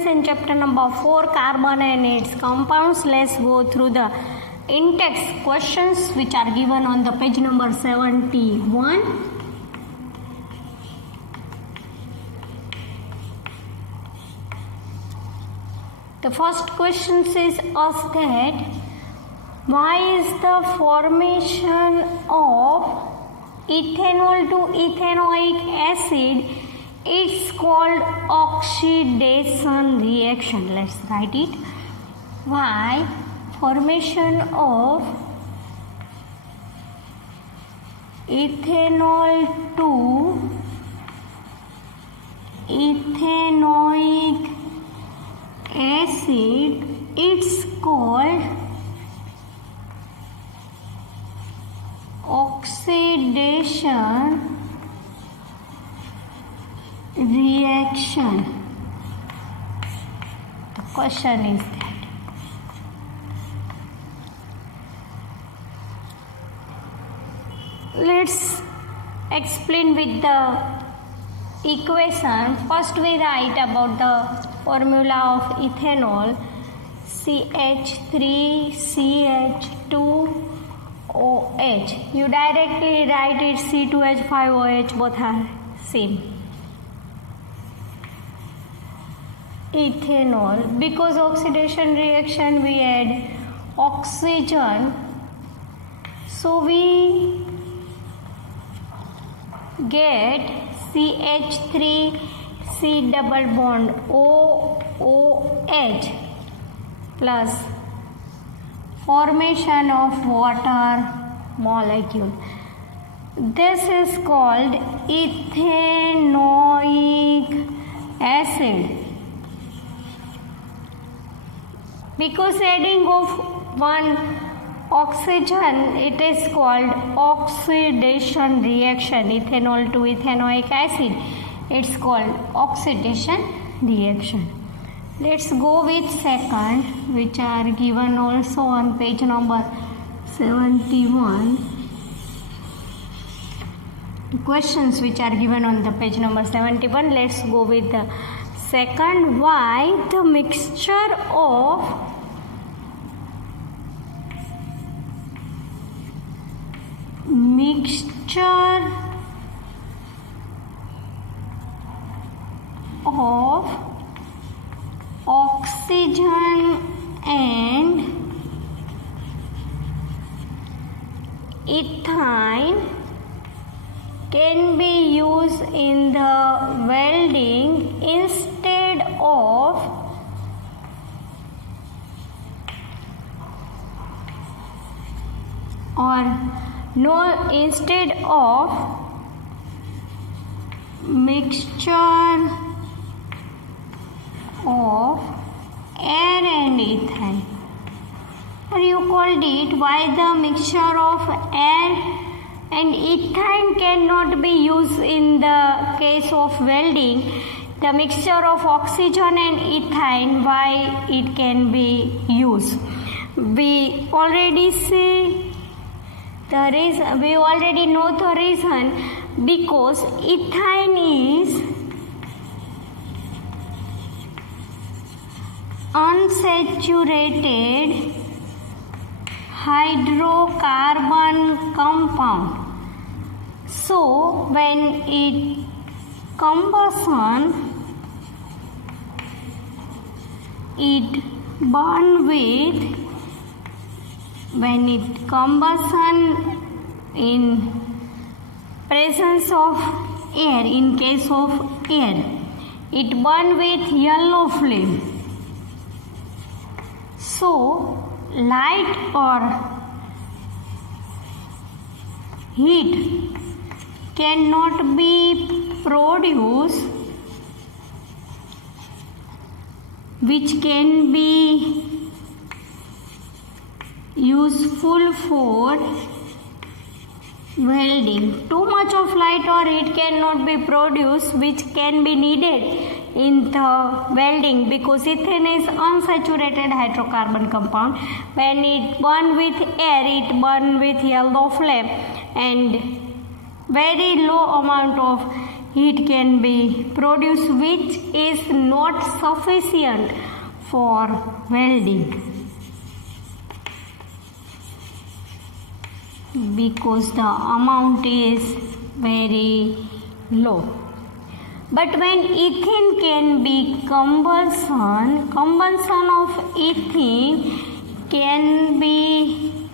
students in chapter number 4 carbon and its compounds. Let's go through the in-text questions which are given on the page number 71. The first question says us that why is the formation of ethanol to ethanoic acid it's called oxidation reaction. Let's write it. Why formation of ethanol to ethanoic acid it's called oxidation reaction. The question is that let's explain with the equation. First we write about the formula of ethanol, CH3CH2OH. You directly write it C2H5OH, both are same. Ethanol, because oxidation reaction we add oxygen, so we get CH3C double bond OOH plus formation of water molecule. This is called ethanoic acid. Because adding of one oxygen, it is called oxidation reaction. Ethanol to ethanoic acid, it's called oxidation reaction. Let's go with second, which are given also on page number 71. Questions which are given on the page number 71. Let's go with the second. Why the mixture of oxygen and ethyne can be used in the welding instead of mixture of air and ethyne. Or you called it why the mixture of air and ethyne cannot be used in the case of welding. The mixture of oxygen and ethyne, why it can be used. We already know the reason, because ethyne is unsaturated hydrocarbon compound. So when it combustion, it burn with, when it combustion in presence of air, in case of air, it burn with yellow flame. So light or heat cannot be produced which can be useful for welding. Too much of light or heat cannot be produced which can be needed in the welding, because ethane is unsaturated hydrocarbon compound. When it burn with air, it burn with yellow flame, and very low amount of heat can be produced which is not sufficient for welding because the amount is very low. But when ethene can be combustion of ethene can be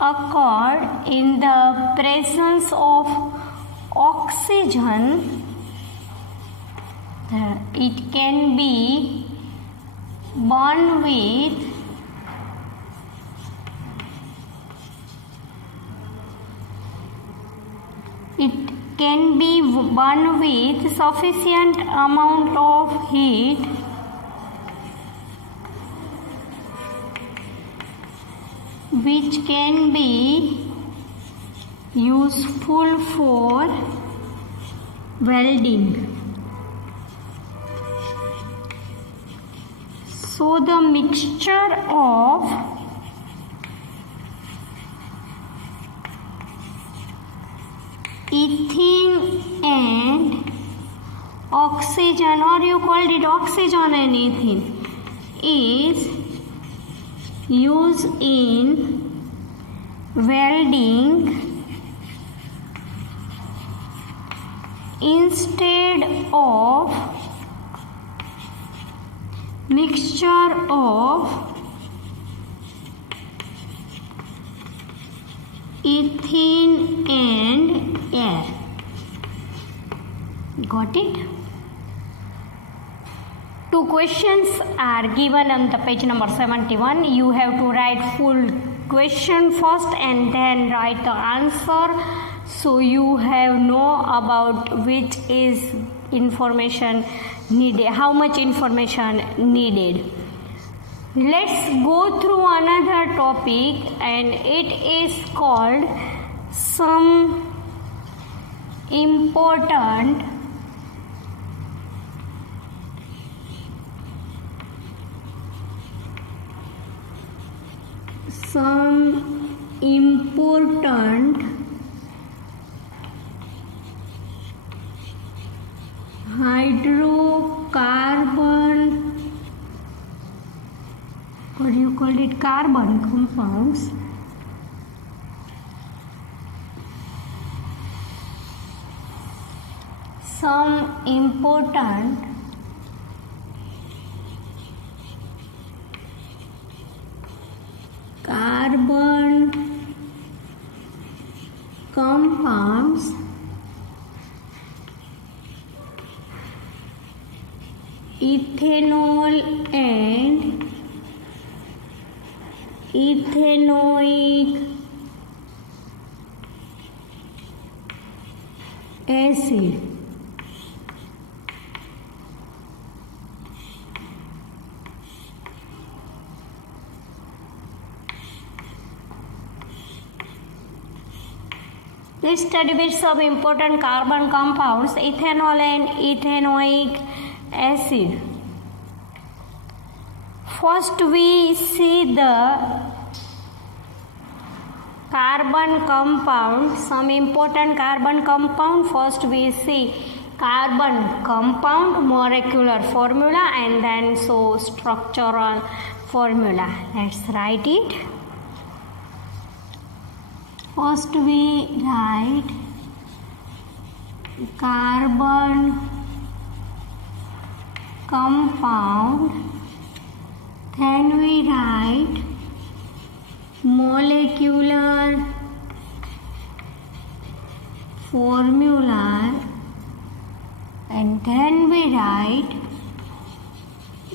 occurred in the presence of oxygen. It can be burned with sufficient amount of heat which can be useful for welding. So the mixture of ethene and oxygen, or you called it oxygen and ethene, is used in welding instead of mixture of ethene and air. Got it? Two questions are given on the page number 71. You have to write full question first and then write the answer, so you have know about which is information needed, how much information needed. Let's go through another topic, and it is called some important hydrocarbon, what do you call it, carbon compounds some important carbon compounds ethanol and ethanoic acid. Let's study with some important carbon compounds, ethanol and ethanoic acid. First we see the carbon compound, some important carbon compound. First we see carbon compound molecular formula and then so structural formula. Let's write it. First we write carbon compound, then we write molecular formula, and then we write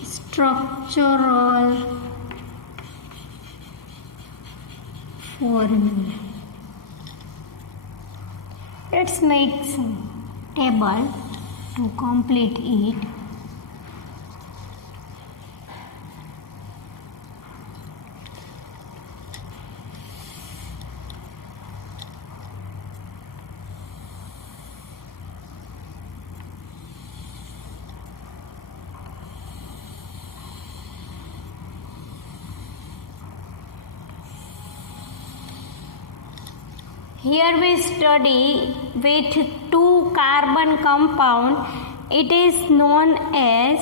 structural formula. Let's make some table to complete it. Here we study with two carbon compound, it is known as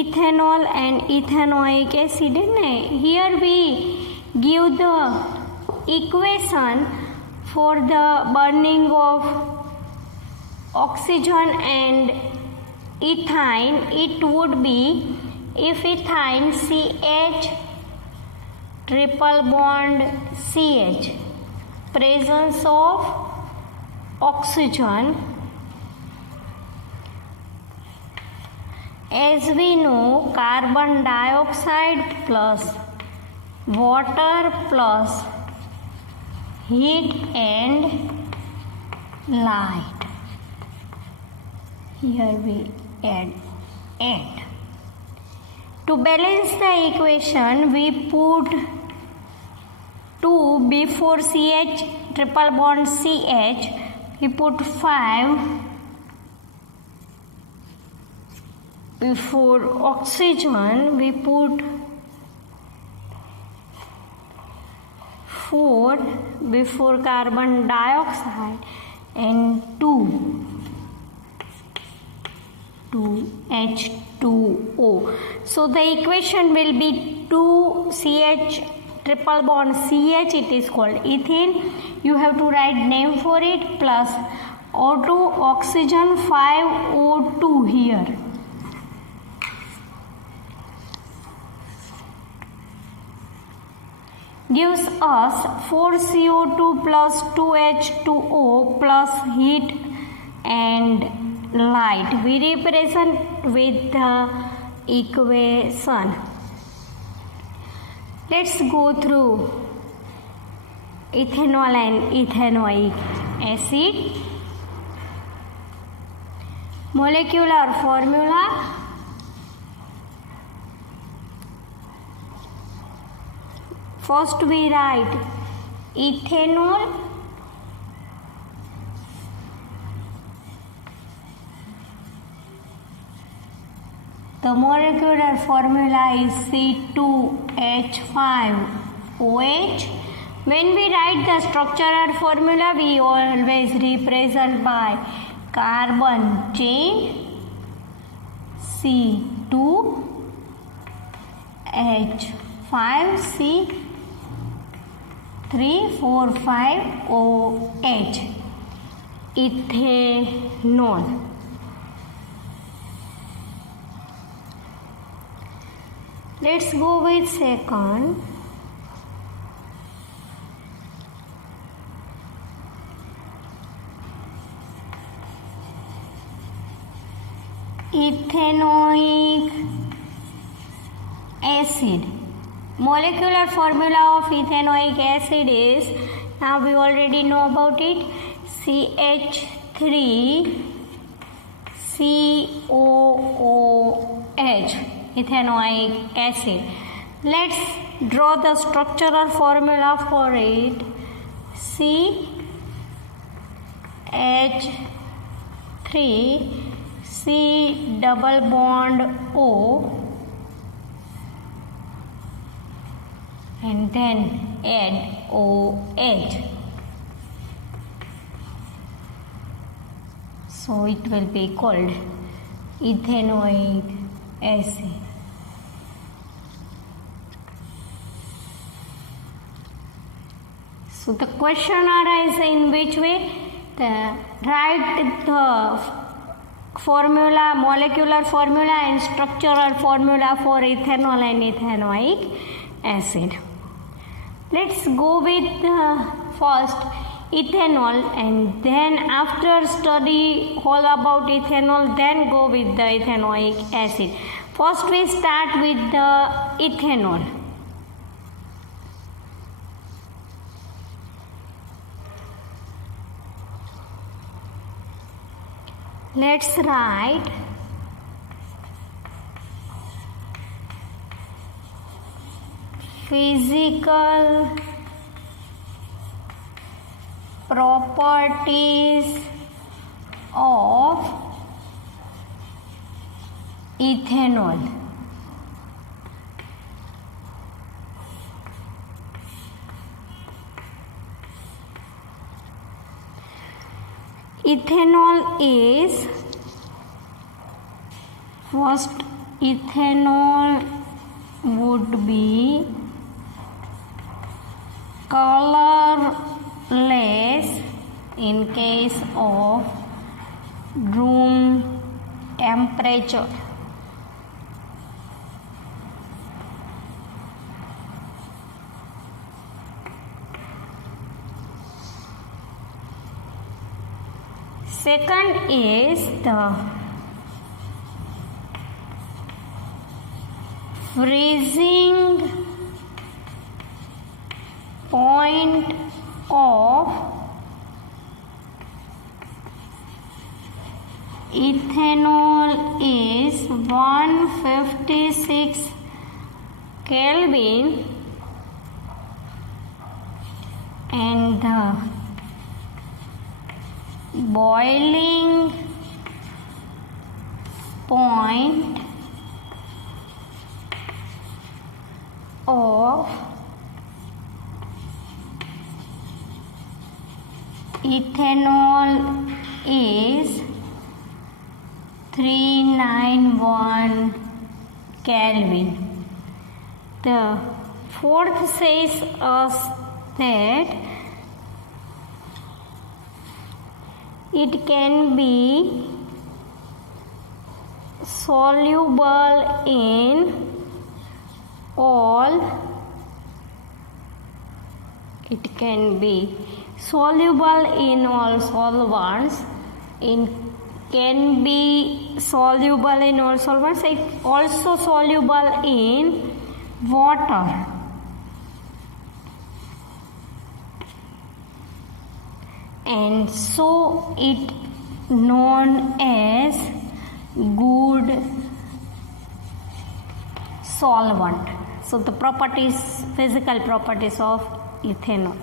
ethanol and ethanoic acid. Here we give the equation for the burning of oxygen and ethane. It would be, if ethane CH triple bond CH, presence of oxygen. As we know, carbon dioxide plus water plus heat and light. Here we add 8. To balance the equation, we put 2 before CH triple bond CH, we put 5 before oxygen, we put 4 before carbon dioxide, and 2 H2O. So the equation will be 2 CH triple bond CH, it is called ethene. You have to write name for it, plus O2 oxygen 5O2 here. Gives us 4 CO2 plus 2 H2O plus heat and light. We represent with the equation. Let's go through ethanol and ethanoic acid. Molecular formula. First we write ethanol the molecular formula is C2H5OH. When we write the structural formula, we always represent by carbon chain C2H5C345OH, ethanol. Let's go with second. Ethanoic acid. Molecular formula of ethanoic acid is, now we already know about it, CH3COOH, ethanoic acid. Let's draw the structural formula for it. CH3, C double bond O, and then add OH. So it will be called ethanoic acid. So the question arises in which way? Write the formula, molecular formula and structural formula for ethanol and ethanoic acid. Let's go with first ethanol, and then after study all about ethanol, then go with the ethanoic acid. First we start with the ethanol. Let's write physical properties of ethanol. ethanol is first ethanol would be colorless in case of room temperature. Second is the freezing point of ethanol is 156 Kelvin and the boiling point of ethanol is 391 Kelvin. The fourth says us that it can be soluble in all solvents. It can be soluble in all solvents. It also soluble in water. And so it known as good solvent. So the physical properties of ethanol.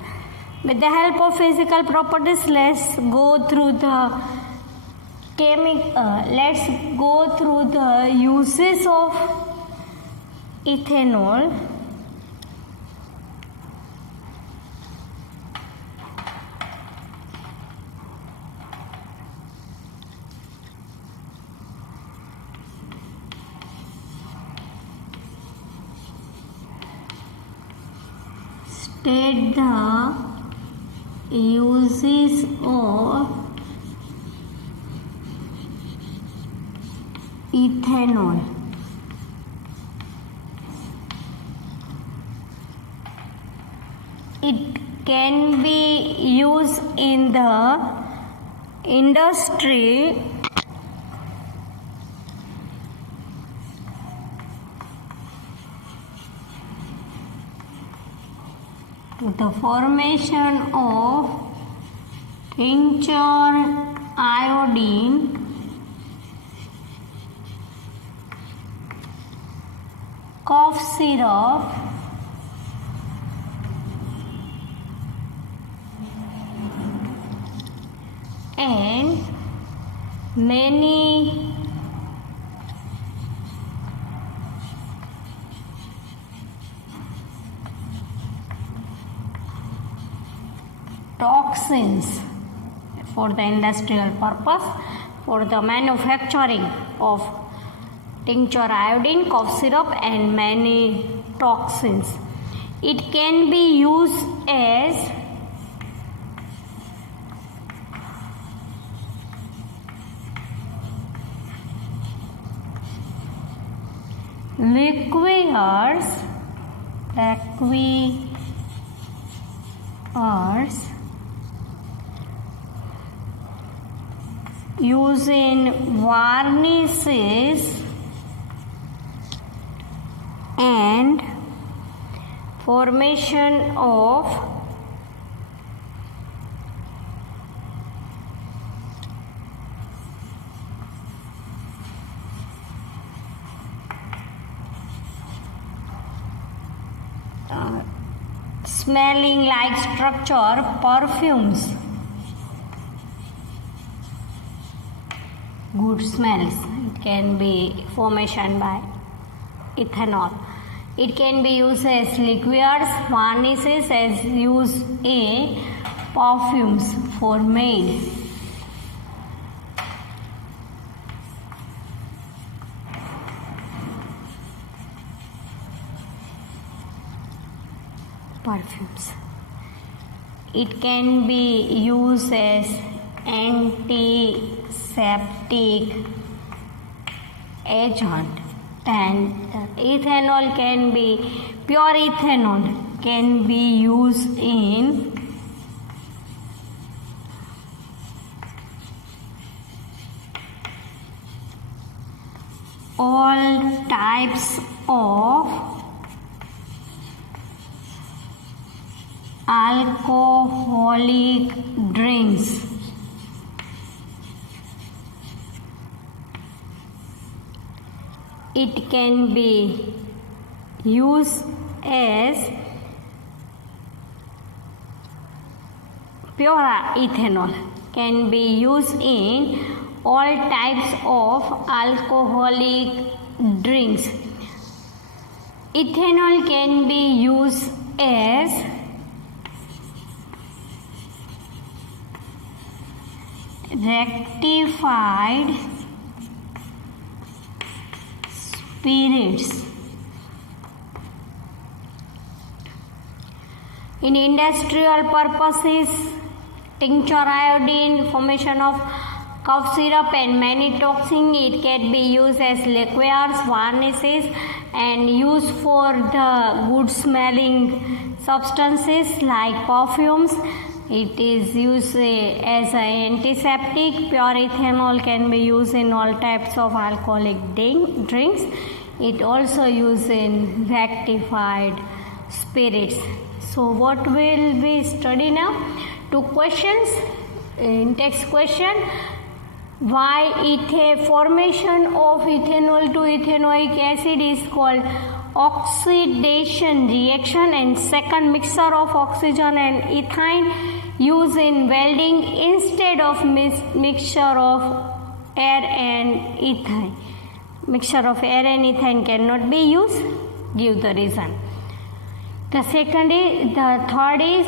With the help of physical properties, let's go through the uses of ethanol. State the uses of ethanol. It can be used in the industry to the formation of tincture iodine, cough syrup, and many toxins for the industrial purpose, for the manufacturing of tincture iodine, cough syrup, and many toxins. It can be used as liqueurs used in varnishes and formation of smelling like structure perfumes, good smells. It can be formation by ethanol. It can be used as liqueurs, varnishes, as used in perfumes for made. perfumes. It can be used as antiseptic agent, and ethanol can be pure ethanol can be used in all types of alcoholic drinks. It can be used as pure ethanol can be used in all types of alcoholic drinks. Ethanol can be used as rectified spirits. In industrial purposes, tincture iodine, formation of cough syrup and many toxins, it can be used as liqueurs, varnishes and used for the good smelling substances like perfumes. It is used as an antiseptic. Pure ethanol can be used in all types of alcoholic drinks. It also used in rectified spirits. So what will we study now? 2 questions. In text question, why formation of ethanol to ethanoic acid is called oxidation reaction, and second, mixture of oxygen and ethane used in welding instead of mixture of air and ethane. Mixture of air and ethane cannot be used. Give the reason. The third is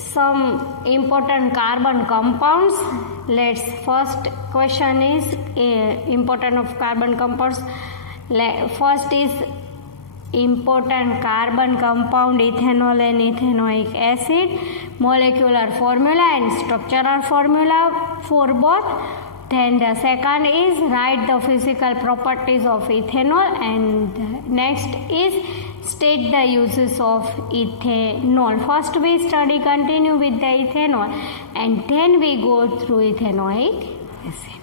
some important carbon compounds. First question is important of carbon compounds. First is important carbon compound ethanol and ethanoic acid, molecular formula and structural formula for both. Then the second is write the physical properties of ethanol, and next is state the uses of ethanol. First we continue with the ethanol, and then we go through ethanoic acid.